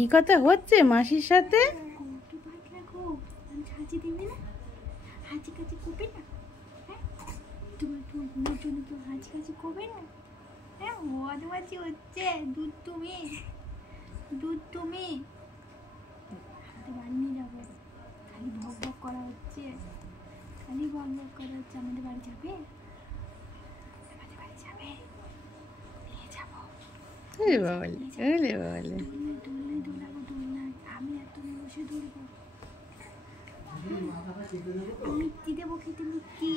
কি কথা হচ্ছে মাসির সাথে? খালি ভক ভক করা হচ্ছে, খালি ভক ভক করা হচ্ছে। আমাদের বাড়ি যাবে, আমাদের বাড়ি যাবে, নিয়ে যাবো। দোলাবো, আমি আর তুমি বসে ধরবো। মিষ্টি দেবো খেতে, মিষ্টি,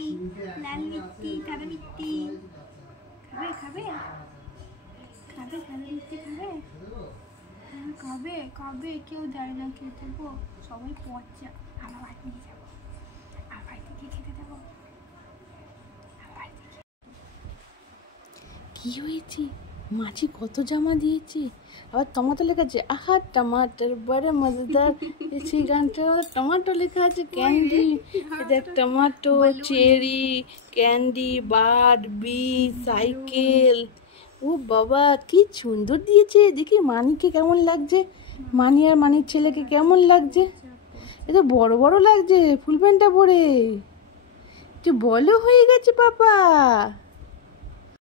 লাল মিষ্টি, কালো মিষ্টি। খাবে খাবে খাবে কালো মিষ্টি খাবে? হ্যাঁ খাবে খাবে। কেউ দেয় না খেতে গো, সবাই পচা। আমার বাড়ি নিয়ে যাবো, আমার বাড়ি থেকে খেতে দেবো। কি হয়েছে? মাছি কত জামা দিয়েছে, আবার টমাটো লেখা আছে। আহা টমাটোর বড় মজাদার। সেই গানটা টমাটো লেখা আছে, ক্যান্ডি। দেখ tomato, cherry, candy, bird, B, cycle. ও বাবা কি সুন্দর দিয়েছে। দেখি মানিকে কেমন লাগছে, মানি আর মানির ছেলেকে কেমন লাগছে। এটা বড় বড় লাগছে ফুল প্যান্টটা পরে, একটু বড় হয়ে গেছে বাবা।